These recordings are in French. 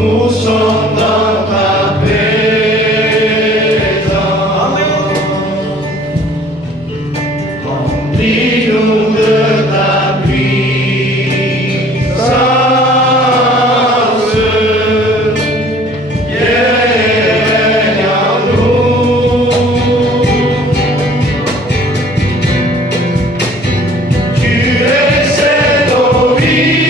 nous sommes dans ta présence. Remplis-nous de ta puissance. Viens en nous. Tu excelles nos vies.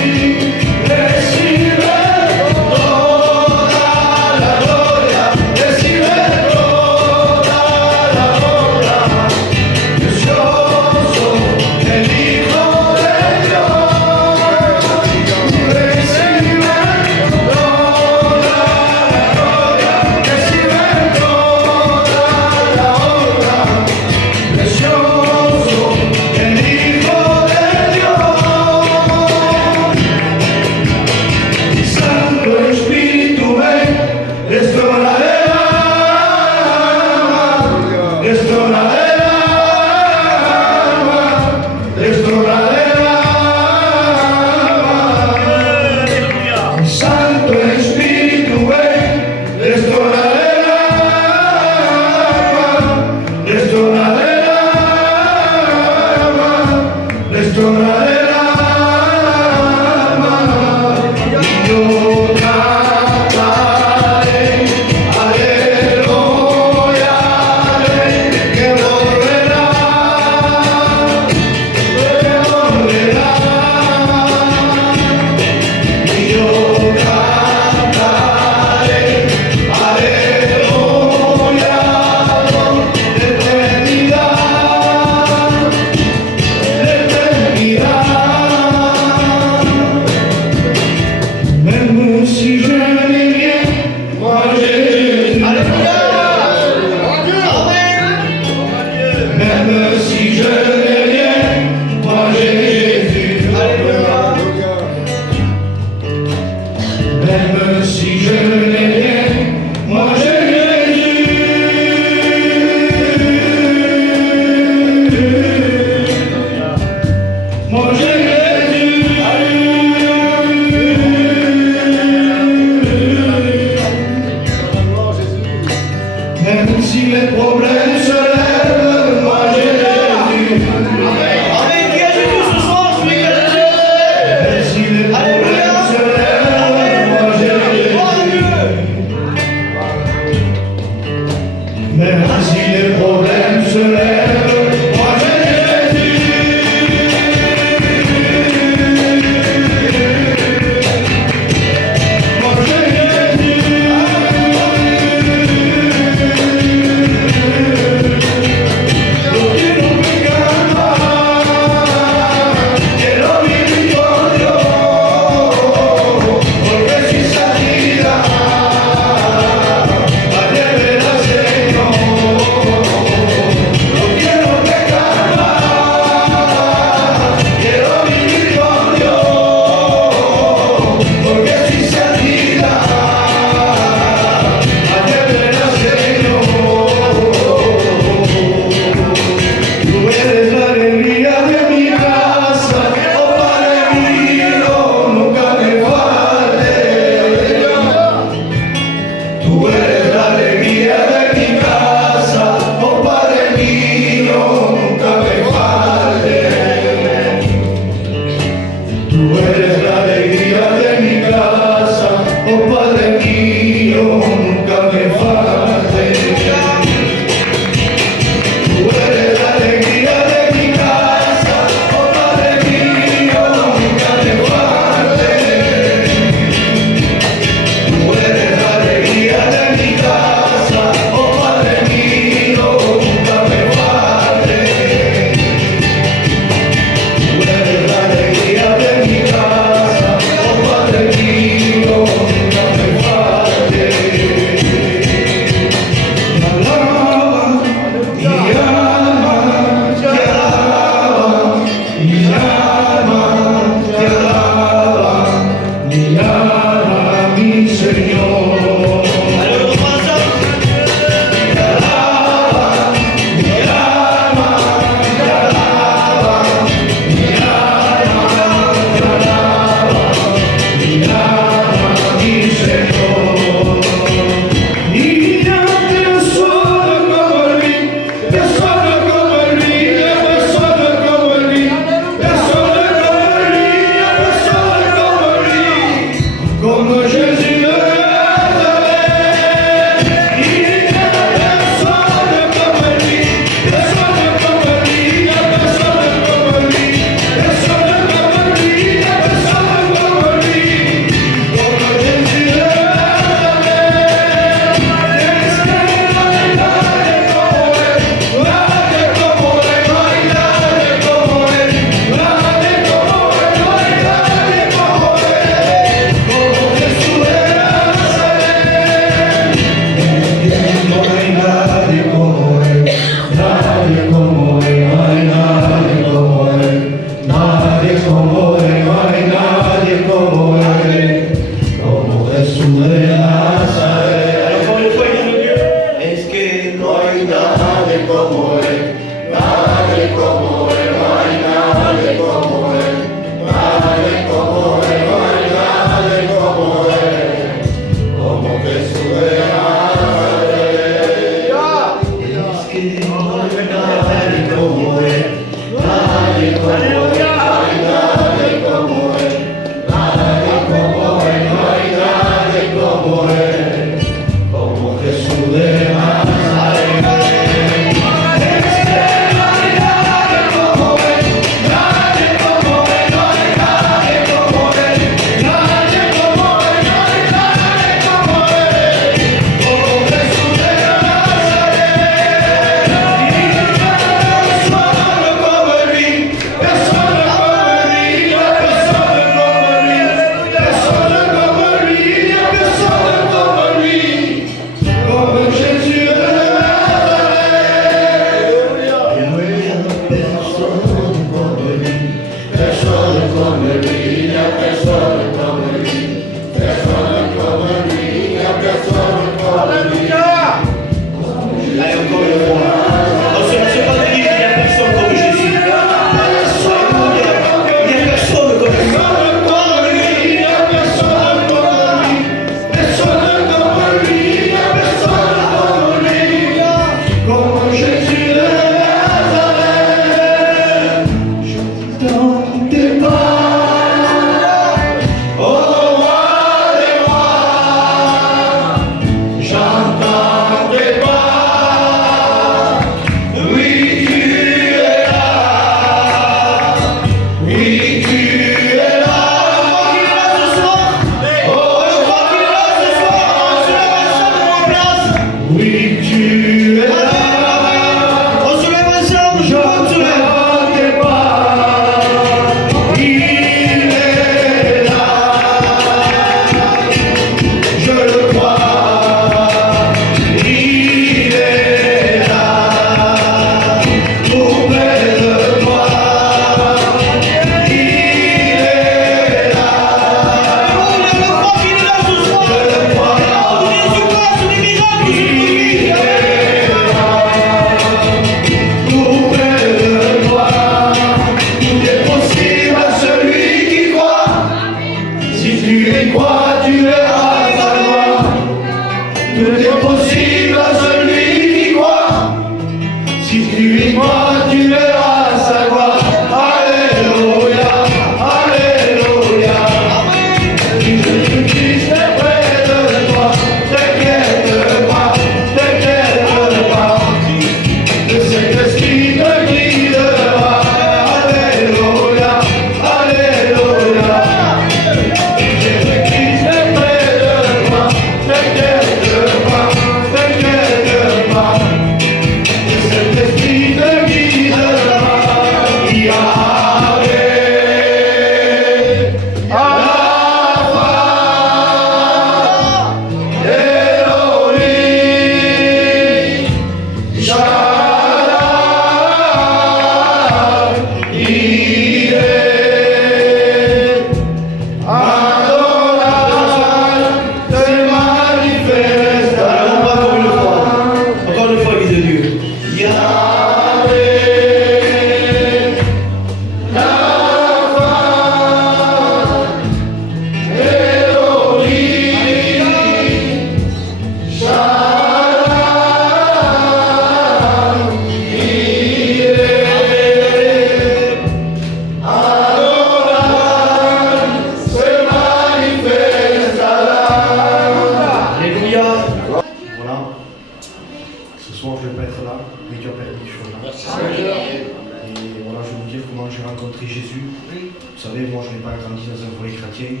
comment j'ai rencontré Jésus. Vous savez, moi je n'ai pas grandi dans un foyer chrétien.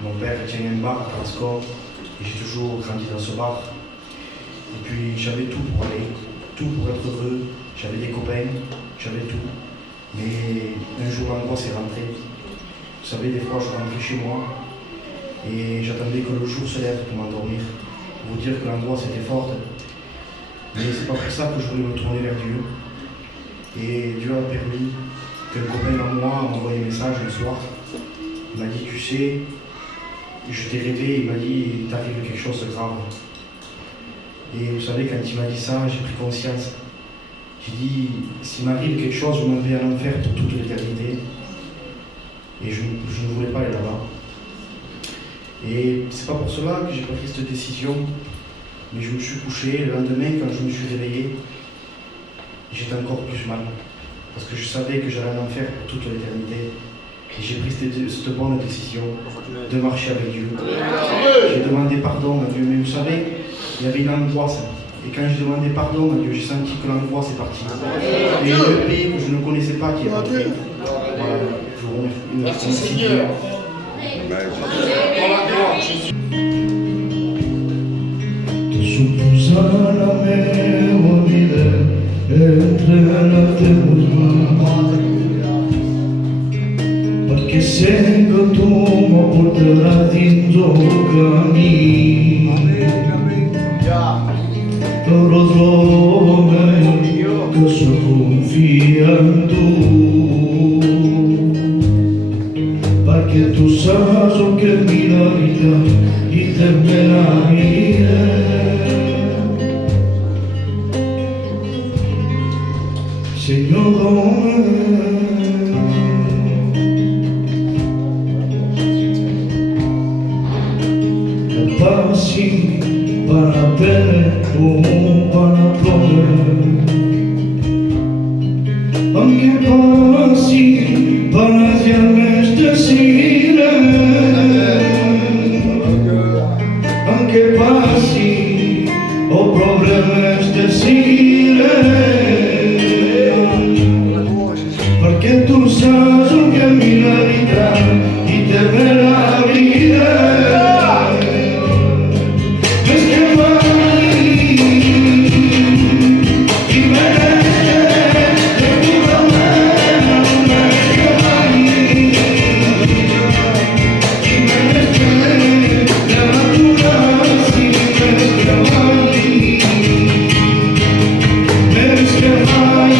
Mon père tient un bar à Transcorp et j'ai toujours grandi dans ce bar. Et puis j'avais tout pour aller, tout pour être heureux. J'avais des copains, j'avais tout. Mais un jour l'angoisse est rentrée. Vous savez, des fois je rentrais chez moi et j'attendais que le jour se lève pour m'endormir. Pour vous dire que l'angoisse était forte. Mais c'est pas pour ça que je voulais me tourner vers Dieu. Et Dieu a permis qu'un copain à moi m'a envoyé un message le soir. Il m'a dit, tu sais, je t'ai rêvé, il m'a dit, il t'arrive quelque chose de grave. Et vous savez, quand il m'a dit ça, j'ai pris conscience. J'ai dit, s'il m'arrive quelque chose, je m'en vais à l'enfer pour toute l'éternité. Et je ne voulais pas aller là-bas. Et c'est pas pour cela que j'ai pas pris cette décision. Mais je me suis couché, le lendemain, quand je me suis réveillé, j'étais encore plus mal. Parce que je savais que j'allais en enfer pour toute l'éternité. Et j'ai pris cette bonne décision de marcher avec Dieu. J'ai demandé pardon à Dieu. Mais vous savez, il y avait une angoisse. Et quand j'ai demandé pardon à Dieu, j'ai senti que l'angoisse est partie. Et le pays que je ne connaissais pas qui est rentré. Voilà, je vous remercie. Merci Seigneur. Supusáname olvidé entrenarte perché sei che tu mi porterai dentro il cammino però trovo me che so confia in tu perché tu sai che mi la vita e te me la vita. Señor, capacci para bene o para prover, anche passi para llames decir, anche passi o problemas decir. Perché tu sai che mi la vita e te me la vita es que mai y me de tu mano es que mai y me de tu gracia es que mai es que mai.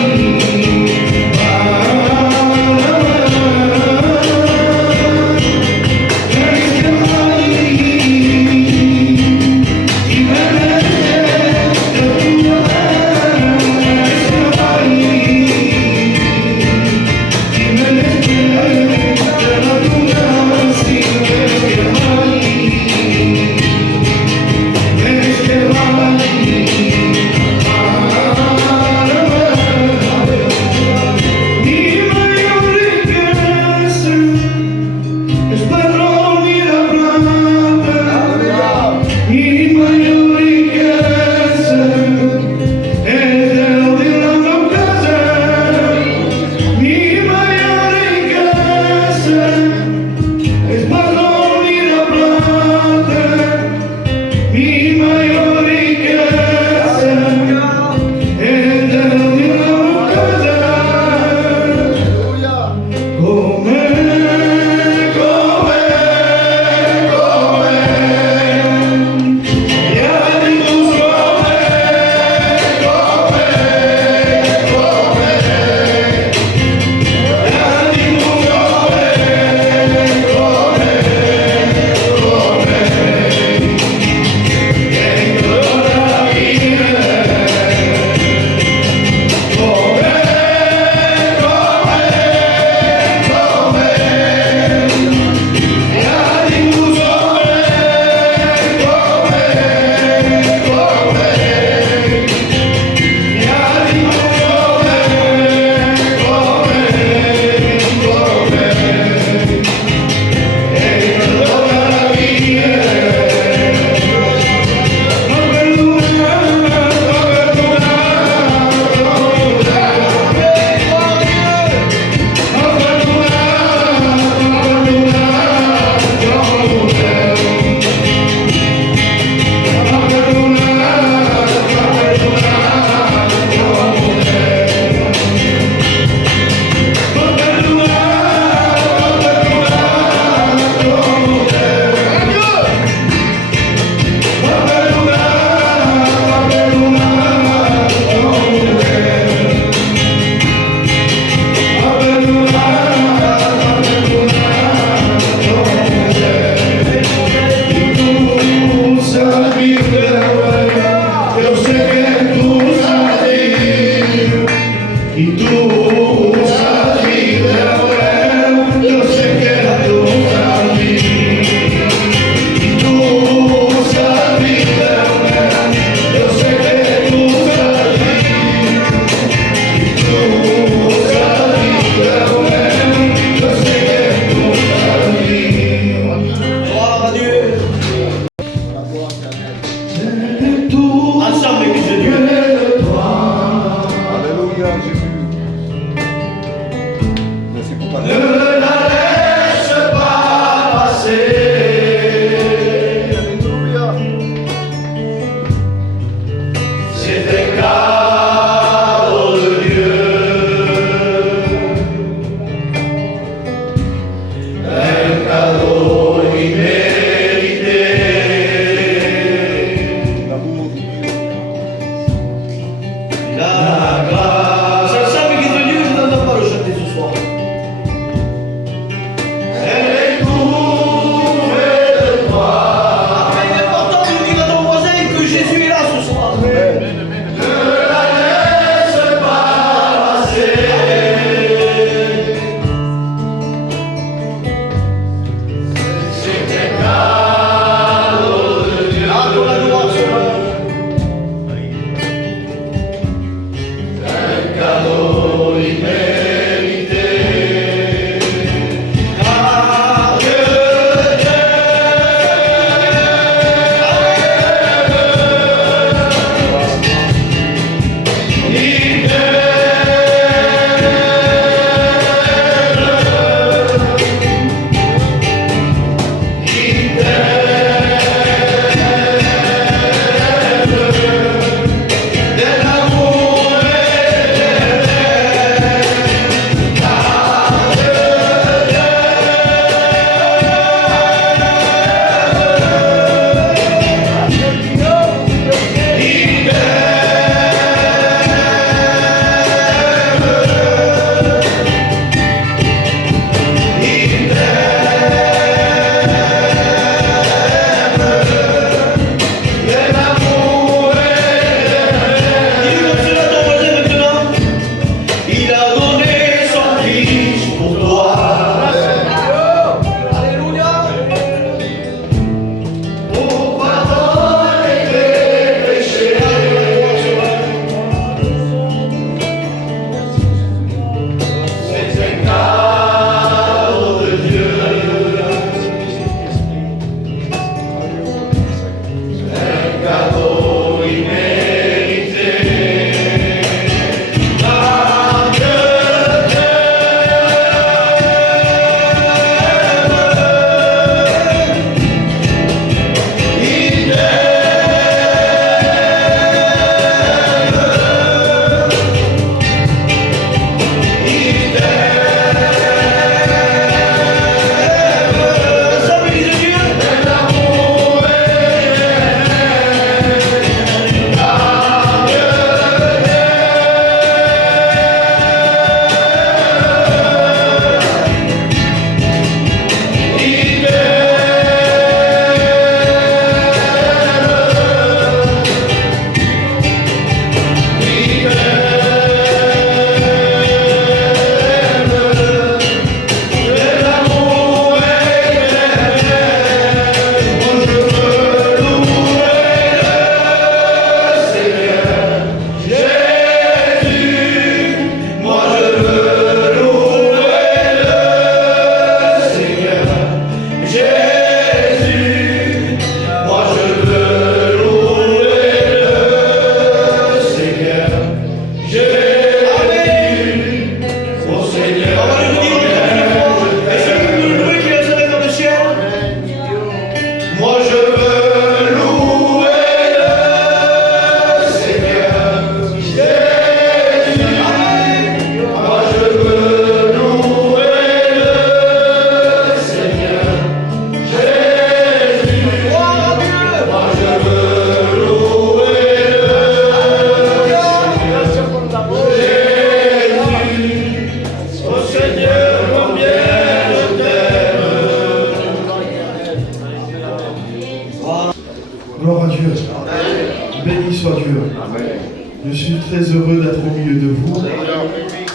Je suis très heureux d'être au milieu de vous.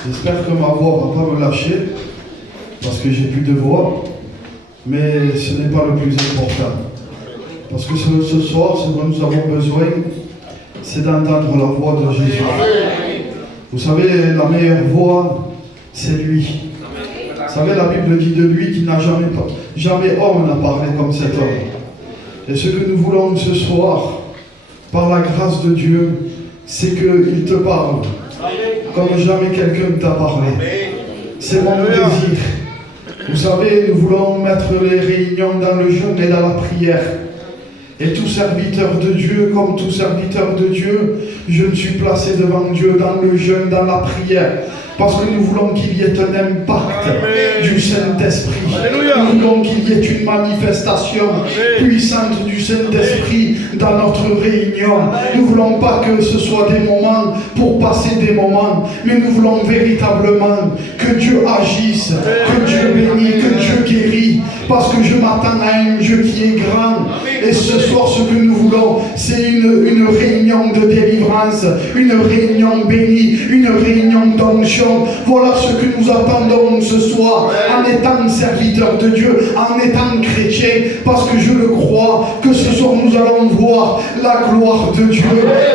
J'espère que ma voix ne va pas me lâcher, parce que j'ai plus de voix. Mais ce n'est pas le plus important. Parce que ce soir, ce dont nous avons besoin, c'est d'entendre la voix de Jésus. Vous savez, la meilleure voix, c'est lui. Vous savez, la Bible dit de lui qu'il n'a jamais homme n'a parlé comme cet homme. Et ce que nous voulons ce soir, par la grâce de Dieu, c'est qu'il te parle comme jamais quelqu'un ne t'a parlé. C'est mon désir. Vous savez, nous voulons mettre les réunions dans le jeûne et dans la prière. Et tout serviteur de Dieu, comme tout serviteur de Dieu, je me suis placé devant Dieu dans le jeûne, dans la prière. Parce que nous voulons qu'il y ait un impact du Saint-Esprit. Nous voulons qu'il y ait une manifestation puissante du Saint-Esprit dans notre réunion. Nous ne voulons pas que ce soit des moments pour passer des moments, mais nous voulons véritablement que Dieu agisse, que Dieu bénisse, que Dieu guérit. Parce que je m'attends à un Dieu qui est grand. Et ce soir, ce que nous voulons, c'est une réunion de délivrance, une réunion bénie, une réunion d'onction. Voilà ce que nous attendons ce soir, en étant serviteurs de Dieu, en étant chrétiens, parce que je le crois, que ce soir nous allons voir la gloire de Dieu,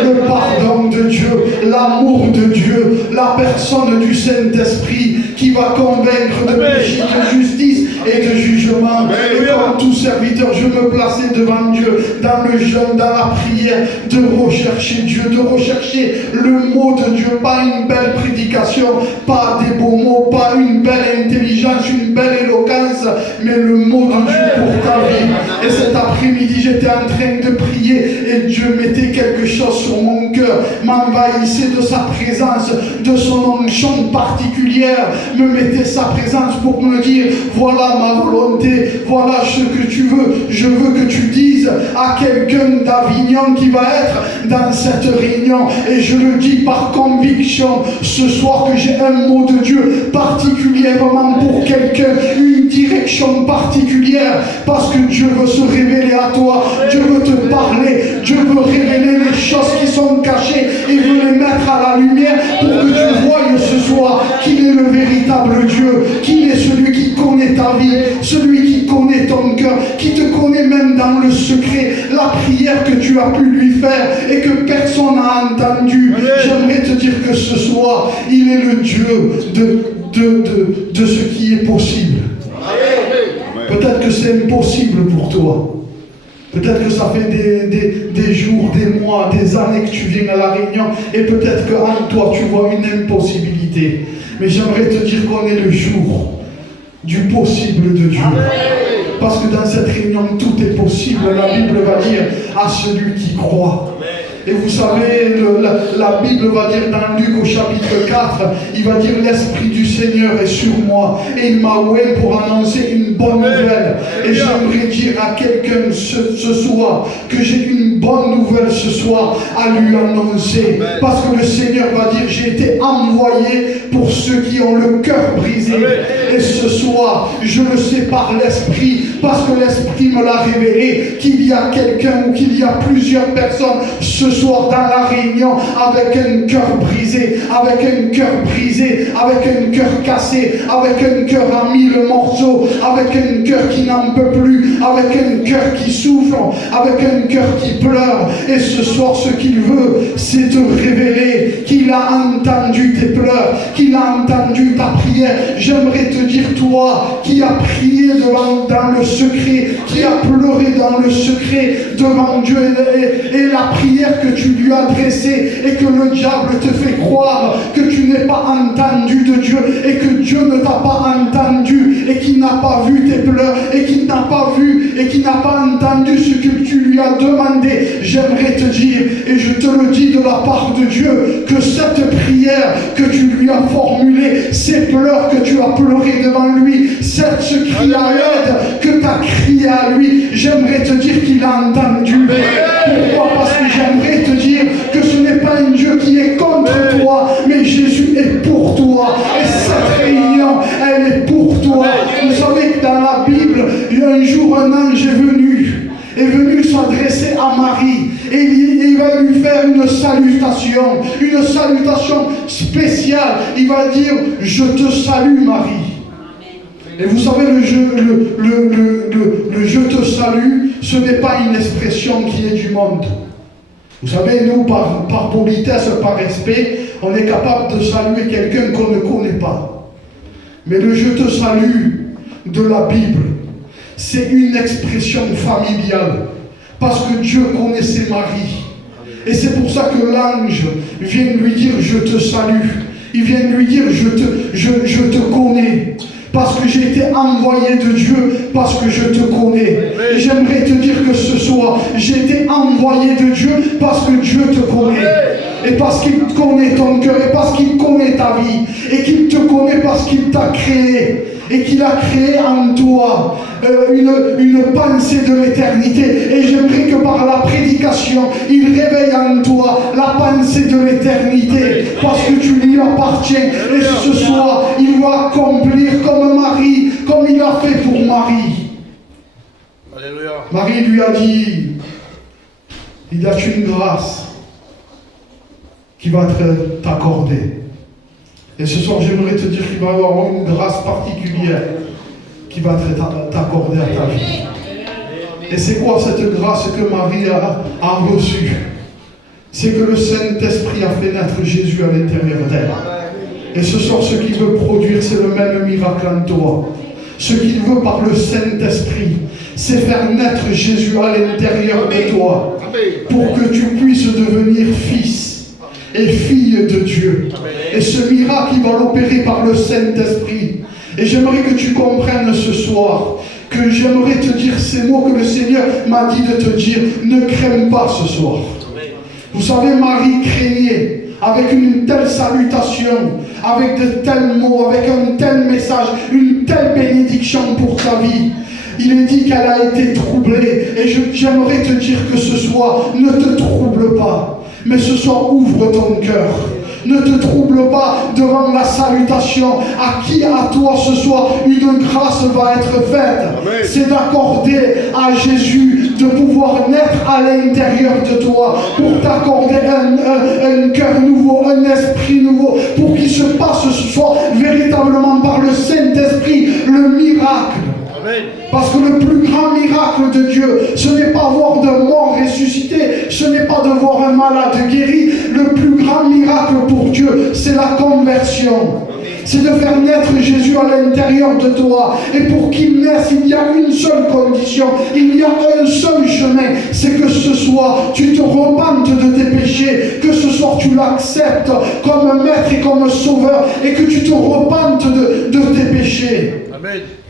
le pardon de Dieu, l'amour de Dieu, la personne du Saint-Esprit qui va convaincre de péché, de justice et de jugement. Et comme tout serviteur, je me plaçais devant Dieu, dans le jeûne, dans la prière, de rechercher Dieu, de rechercher le mot de Dieu, pas une belle prédication, pas des beaux mots, pas une belle intelligence, une belle éloquence, mais le mot de Dieu pour ta vie. Et cet après-midi, j'étais en train de prier et Dieu mettait quelque chose sur mon cœur, m'envahissait de sa présence, de son onction particulière, me mettait sa présence pour me dire, voilà ma volonté, voilà ce que tu veux. Je veux que tu dises à quelqu'un d'Avignon qui va être dans cette réunion, et je le dis par conviction ce soir, que j'ai un mot de Dieu particulièrement pour quelqu'un, une direction particulière, parce que Dieu veut se révéler à toi, Dieu veut te parler, Dieu veut révéler les choses qui sont cachées et veut les mettre à la lumière pour que tu voies ce soir qu'il est le véritable Dieu, qu'il est celui qui connaît ta vie, celui qui connaît ton cœur, qui te connaît même dans le secret, la prière que tu as pu lui faire et que personne n'a entendu. J'aimerais te dire que ce soir, il est le Dieu de ce qui est possible. Peut-être que c'est impossible pour toi. Peut-être que ça fait des jours, des mois, des années que tu viens à la réunion, et peut-être qu'en toi tu vois une impossibilité. Mais j'aimerais te dire qu'on est le jour du possible de Dieu. Parce que dans cette réunion, tout est possible. La Bible va dire à celui qui croit. Et vous savez, la Bible va dire dans Luc au chapitre 4, il va dire l'Esprit du Seigneur est sur moi et il m'a oint pour annoncer une bonne nouvelle. Et j'aimerais dire à quelqu'un ce soir que j'ai une bonne nouvelle ce soir à lui annoncer. Parce que le Seigneur va dire, j'ai été envoyé pour ceux qui ont le cœur brisé. Et ce soir, je le sais par l'Esprit, parce que l'Esprit me l'a révélé, qu'il y a quelqu'un ou qu'il y a plusieurs personnes ce soir dans la réunion avec un cœur brisé, avec un cœur brisé, avec un cœur cassé, avec un cœur à 1000 morceaux, avec un cœur qui n'en peut plus, avec un cœur qui souffre, avec un cœur qui pleure. Et ce soir, ce qu'il veut, c'est te révéler qu'il a entendu tes pleurs, qu'il a entendu ta prière. J'aimerais te dire, toi qui as prié dans le secret, qui as pleuré dans le secret devant Dieu, et la prière que tu lui as adressée, et que le diable te fait croire que tu n'es pas entendu de Dieu, et que Dieu ne t'a pas entendu, et qu'il n'a pas vu tes pleurs, et qu'il n'a pas vu, et qu'il n'a pas entendu ce que tu lui as demandé. J'aimerais te dire, et je te le dis de la part de Dieu, que cette prière que tu lui as formulée, ces pleurs que tu as pleuré devant lui, ce cri à l'aide que tu as crié à lui, j'aimerais te dire qu'il a entendu. Pourquoi? Parce que j'aimerais te dire que ce n'est pas un Dieu qui est contre toi, mais Jésus est pour toi. Et cette réunion, elle est pour toi. Vous savez que dans la Bible, un jour un ange est venu s'adresser à Marie et il va lui faire une salutation spéciale. Il va dire, je te salue Marie. Et vous savez, le je te salue, ce n'est pas une expression qui est du monde. Vous savez, nous, par politesse, par respect, on est capable de saluer quelqu'un qu'on ne connaît pas. Mais le je te salue de la Bible, c'est une expression familiale. Parce que Dieu connaissait Marie. Et c'est pour ça que l'ange vient lui dire, je te salue. Il vient lui dire, je te connais. Parce que j'ai été envoyé de Dieu, parce que je te connais. Et j'aimerais te dire que ce soir, j'ai été envoyé de Dieu parce que Dieu te connaît. Et parce qu'il connaît ton cœur, et parce qu'il connaît ta vie. Et qu'il te connaît parce qu'il t'a créé. Et qu'il a créé en toi une pensée de l'éternité. Et j'aimerais que par la prédication, il réveille en toi la pensée de l'éternité. Parce que tu lui appartiens. Et ce soir, il va accomplir comme Marie, comme il a fait pour Marie. Alléluia. Marie lui a dit, il y a une grâce qui va t'accorder. Et ce soir, j'aimerais te dire qu'il va y avoir une grâce particulière qui va t'accorder à ta vie. Et c'est quoi cette grâce que Marie a reçue? C'est que le Saint-Esprit a fait naître Jésus à l'intérieur d'elle. Et ce soir, ce qu'il veut produire, c'est le même miracle en toi. Ce qu'il veut par le Saint-Esprit, c'est faire naître Jésus à l'intérieur de toi pour que tu puisses devenir fils et fille de Dieu. Et ce miracle, il va l'opérer par le Saint-Esprit. Et j'aimerais que tu comprennes ce soir, que j'aimerais te dire ces mots que le Seigneur m'a dit de te dire. Ne crains pas ce soir. Vous savez, Marie craignait avec une telle salutation, avec de tels mots, avec un tel message, une telle bénédiction pour ta vie. Il est dit qu'elle a été troublée. Et j'aimerais te dire que ce soir, ne te trouble pas. Mais ce soir, ouvre ton cœur. Ne te trouble pas devant la salutation. À qui, à toi ce soir, une grâce va être faite. C'est d'accorder à Jésus de pouvoir naître à l'intérieur de toi. Pour t'accorder un cœur nouveau, un esprit nouveau. Pour qu'il se passe ce soir véritablement par le Saint-Esprit le miracle. Parce que le plus grand miracle de Dieu, ce n'est pas voir de mort ressuscité, ce n'est pas de voir un malade guéri. Le plus grand miracle pour Dieu, c'est la conversion. C'est de faire naître Jésus à l'intérieur de toi. Et pour qu'il naisse, il y a une seule condition, il y a un seul chemin. C'est que ce soir, tu te repentes de tes péchés, que ce soir, tu l'acceptes comme maître et comme sauveur, et que tu te repentes de tes péchés.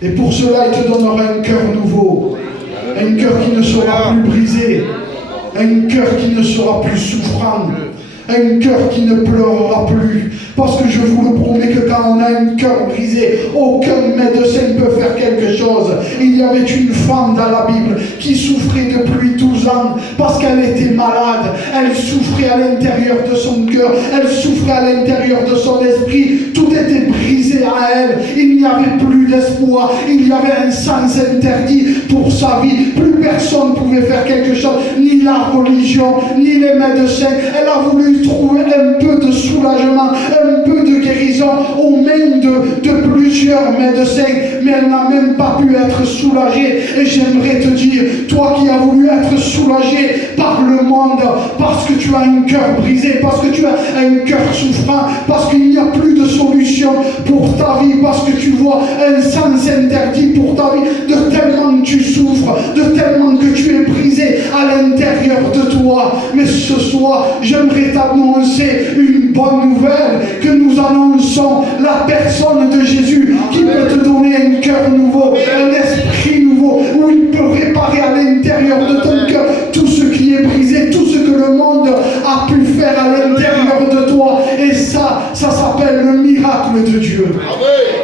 Et pour cela, il te donnera un cœur nouveau, un cœur qui ne sera plus brisé, un cœur qui ne sera plus souffrant, un cœur qui ne pleurera plus. Parce que je vous le promets que quand on a un cœur brisé, aucun médecin ne peut faire quelque chose. Il y avait une femme dans la Bible qui souffrait depuis 12 ans parce qu'elle était malade. Elle souffrait à l'intérieur de son cœur, elle souffrait à l'intérieur de son esprit. Tout était brisé à elle. Il n'y avait plus d'espoir. Il y avait un sens interdit pour sa vie. Plus personne ne pouvait faire quelque chose, ni la religion, ni les médecins. Elle a voulu trouver un peu de soulagement, un peu de guérison aux mains de plusieurs médecins, mais elle n'a même pas pu être soulagée. Et j'aimerais te dire, toi qui as voulu être soulagé par le monde, parce que tu as un cœur brisé, parce que tu as un cœur souffrant, parce qu'il n'y a plus de solution pour ta vie, parce que tu vois un sens interdit pour ta vie, de tellement que tu souffres, de tellement que tu es brisé à l'intérieur de toi. Mais ce soir, j'aimerais t'annoncer une bonne nouvelle, que nous annonçons la personne de Jésus qui peut te donner un cœur nouveau, un esprit nouveau, où il peut réparer à l'intérieur de ton cœur tout ce qui est brisé, tout ce que le monde a pu faire à l'intérieur de toi. Et ça s'appelle le miracle de Dieu,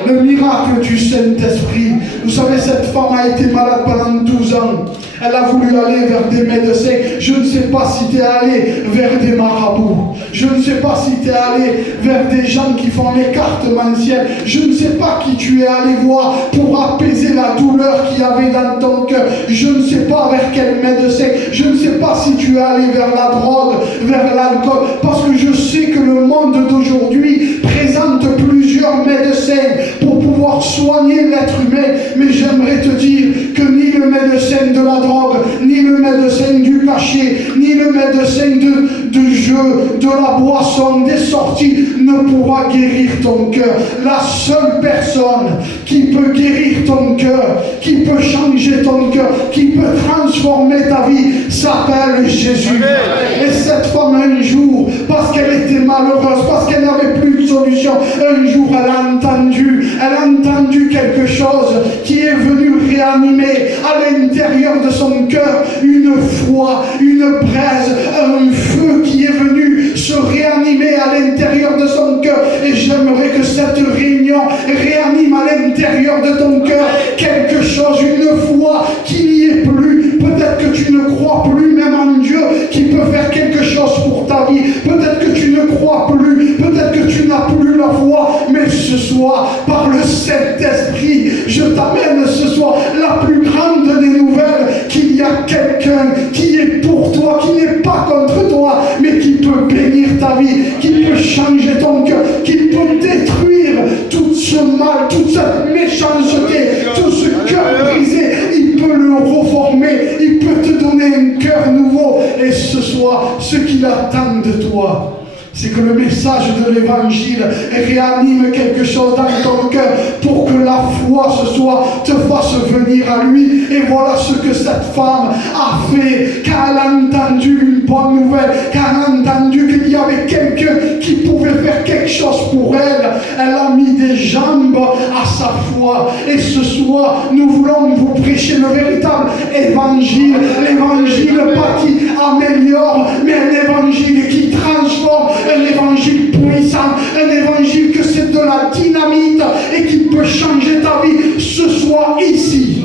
le miracle du Saint-Esprit. Vous savez, cette femme a été malade pendant 12 ans. Elle a voulu aller vers des médecins. Je ne sais pas si tu es allé vers des marabouts. Je ne sais pas si tu es allé vers des gens qui font les cartes mensuelles. Je ne sais pas qui tu es allé voir pour apaiser la douleur qu'il y avait dans ton cœur. Je ne sais pas vers quel médecin. Je ne sais pas si tu es allé vers la drogue, vers l'alcool. Parce que je sais que le monde d'aujourd'hui présente plusieurs médecins pour pouvoir soigner l'être humain. Mais j'aimerais te dire que ni le médecin de la drogue, ni le médecin du cachet, ni le médecin de jeu, de la boisson, des sorties ne pourra guérir ton cœur. La seule personne qui peut guérir ton cœur, qui peut changer ton cœur, qui peut transformer ta vie, s'appelle Jésus. Amen. Et cette femme, un jour, parce qu'elle était malheureuse, parce qu'elle n'avait plus de solution, un jour elle a entendu quelque chose qui est venu réanimer à l'intérieur de son cœur une foi, une braise, un feu qui est venu se réanimer à l'intérieur de son cœur. Et j'aimerais que cette réunion réanime à l'intérieur de ton cœur quelque chose, une foi qui n'y est plus. Peut-être que tu ne crois plus même en Dieu qui peut faire quelque chose pour ta vie. Peut-être que tu ne crois plus, peut-être que tu n'as plus la foi, mais ce soir, par le Saint-Esprit, je t'amène ce soir la plus grande des nouvelles, qu'il y a quelqu'un qui est pour toi, qui n'est pas contre toi, mais qui peut bénir ta vie, qui peut changer ton cœur, qui peut détruire tout ce mal, toute cette méchanceté, tout ce cœur brisé. Il peut le reformer, il peut te donner un cœur nouveau. Et ce soir, ce qu'il attend de toi, c'est que le message de l'évangile réanime quelque chose dans ton cœur pour que la foi ce soir te fasse venir à lui. Et voilà ce que cette femme a fait quand elle a entendu une bonne nouvelle, quand elle a entendu qu'il y avait quelqu'un qui pouvait faire quelque chose pour elle. Elle a mis des jambes à sa foi. Et ce soir, nous voulons vous prêcher le véritable évangile. L'évangile pas qui améliore, mais un évangile qui transforme, un évangile puissant, un évangile que c'est de la dynamite et qui peut changer ta vie ce soir ici.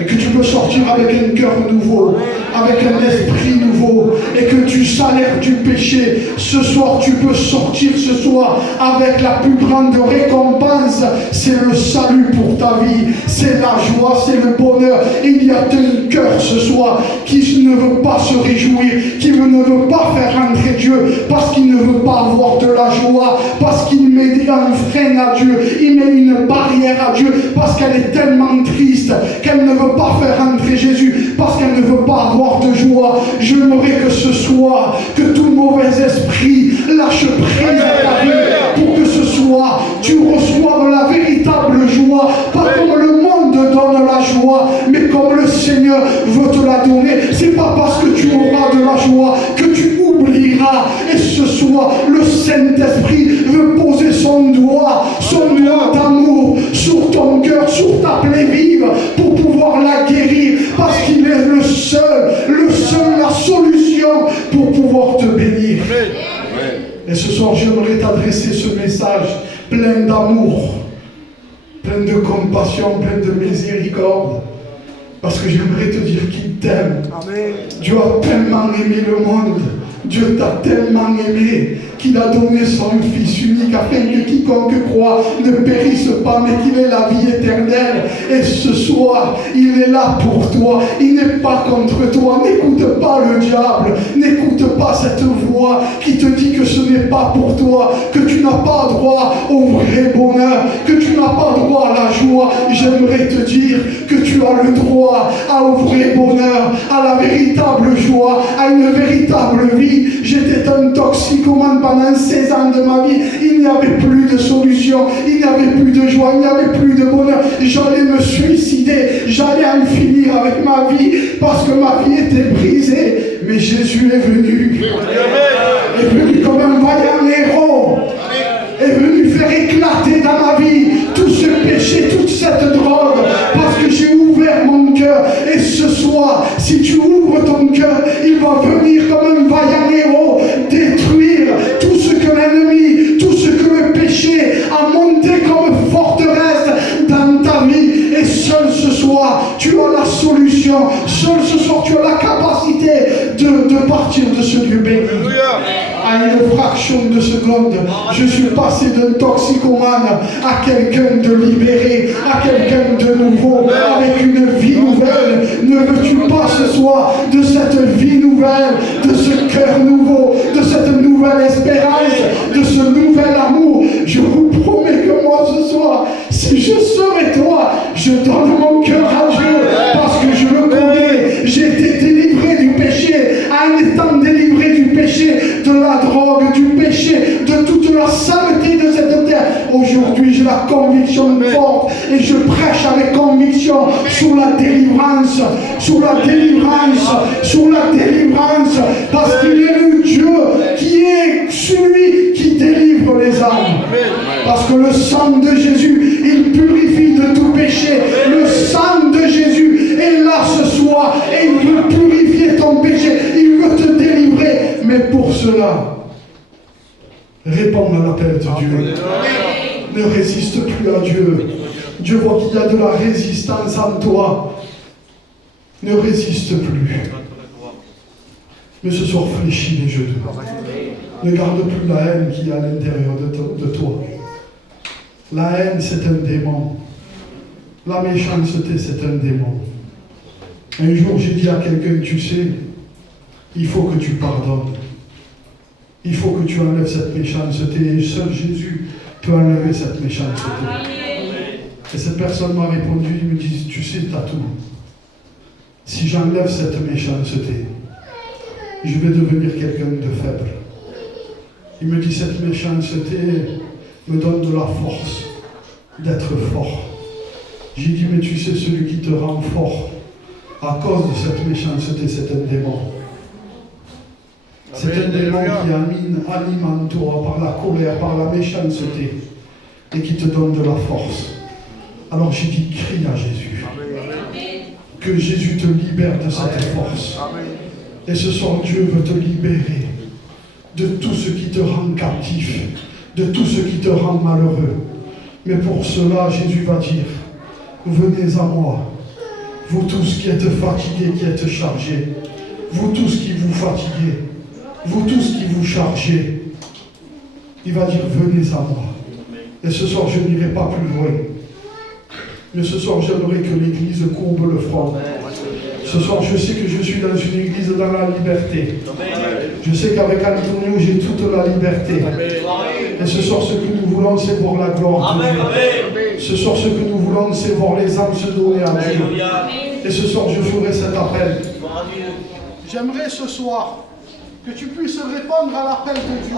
Et que tu peux sortir avec un cœur nouveau, avec un esprit nouveau, et que tu salaires du péché. Ce soir, tu peux sortir ce soir avec la plus grande récompense. C'est le salut pour ta vie, c'est la joie, c'est le bonheur. Il y a un cœur ce soir qui ne veut pas se réjouir, qui ne veut pas faire entrer Dieu, parce qu'il ne veut pas avoir de la joie, parce qu'il met un frein à Dieu, il met une barrière à Dieu, parce qu'elle est tellement triste qu'elle ne veut pas faire entrer Jésus, parce qu'elle ne veut pas avoir de joie. J'aimerais que ce soir, que tout mauvais esprit lâche prise à ta vie, pour que ce soir, tu reçoives la véritable joie, pas comme le monde donne la joie, mais comme le Seigneur veut te la donner. C'est pas parce que tu auras de la joie que tu oublieras. Et ce soir, le Saint-Esprit veut poser son doigt d'amour sur ton cœur, sur ta plaie vive, pour pouvoir la guérir, parce qu'il est le seul, la solution pour pouvoir te bénir. Amen. Et ce soir, j'aimerais t'adresser ce message plein d'amour, plein de compassion, plein de miséricorde, parce que j'aimerais te dire qu'il t'aime. Amen. Dieu a tellement aimé le monde, Dieu t'a tellement aimé qu'il a donné son Fils unique afin que quiconque croit ne périsse pas, mais qu'il ait la vie éternelle. Et ce soir, il est là pour toi, il n'est pas contre toi. N'écoute pas le diable, n'écoute pas cette voix qui te dit que ce n'est pas pour toi, que tu n'as pas droit au vrai bonheur, que tu n'as pas droit à la joie. J'aimerais te dire que tu as le droit au vrai bonheur, à la véritable joie, à une véritable vie. J'étais un toxicomane pendant 16 ans de ma vie. Il n'y avait plus de solution, il n'y avait plus de joie, il n'y avait plus de bonheur. J'allais me suicider, j'allais en finir avec ma vie parce que ma vie était brisée. Mais Jésus est venu, est venu comme un vaillant héros, est venu faire éclater dans ma vie tout ce péché, toute cette drogue, parce que j'ai ouvert mon cœur. Et ce soir, si tu ouvres ton cœur, il va venir comme un vaillant héros détruire tout ce que l'ennemi, tout ce que le péché a monté comme forteresse dans ta vie. Et soir, tu as la solution. Seul ce soir, tu as la capacité de partir de ce lieu béni. À une fraction de seconde, je suis passé d'un toxicomane à quelqu'un de libéré, à quelqu'un de nouveau, avec une vie nouvelle. Ne veux-tu pas ce soir de cette vie nouvelle, de ce cœur nouveau, de cette nouvelle espérance, de ce nouvel amour? Je vous promets que moi ce soir, si je serais toi, je donne mon cœur à Dieu, parce que je le connais. J'ai été délivré du péché, en étant délivré du péché, de la drogue, du péché, de toute la saleté de cette terre. Aujourd'hui, j'ai la conviction forte et je prêche avec conviction sur la délivrance, sur la délivrance, sur la délivrance, parce qu'il est le Dieu qui est celui qui délivre les âmes. Parce que le sang de Jésus, il purifie de tout péché. Le sang de Jésus est là ce soir et il veut purifier ton péché. Il veut te délivrer. Mais pour cela, réponds à l'appel de Dieu. Ne résiste plus à Dieu. Dieu voit qu'il y a de la résistance en toi. Ne résiste plus. Mais ce soir, fléchis les genoux. Ne garde plus la haine qui est à l'intérieur de toi. La haine, c'est un démon. La méchanceté, c'est un démon. Un jour, j'ai dit à quelqu'un, tu sais, il faut que tu pardonnes. Il faut que tu enlèves cette méchanceté. Et seul Jésus peut enlever cette méchanceté. Et cette personne m'a répondu, il me dit, tu sais, t'as tout. Si j'enlève cette méchanceté, je vais devenir quelqu'un de faible. Il me dit, cette méchanceté me donne de la force d'être fort. J'ai dit, mais tu sais, celui qui te rend fort à cause de cette méchanceté, c'est un démon. C'est un démon qui anime en toi par la colère, par la méchanceté, et qui te donne de la force. Alors j'ai dit, crie à Jésus. Que Jésus te libère de cette force. Et ce soir, Dieu veut te libérer de tout ce qui te rend captif, de tout ce qui te rend malheureux. Mais pour cela, Jésus va dire, venez à moi, vous tous qui êtes fatigués, qui êtes chargés, vous tous qui vous fatiguez, vous tous qui vous chargez. Il va dire, venez à moi. Et ce soir, je n'irai pas plus loin. Mais ce soir, j'aimerais que l'Église courbe le front. Ce soir, je sais que je suis dans une église dans la liberté. Je sais qu'avec Antonio, j'ai toute la liberté. Et ce soir, ce que nous voulons, c'est voir la gloire de Dieu. Ce soir, ce que nous voulons, c'est voir les âmes se donner à Dieu. Et ce soir, je ferai cet appel. J'aimerais ce soir que tu puisses répondre à l'appel de Dieu.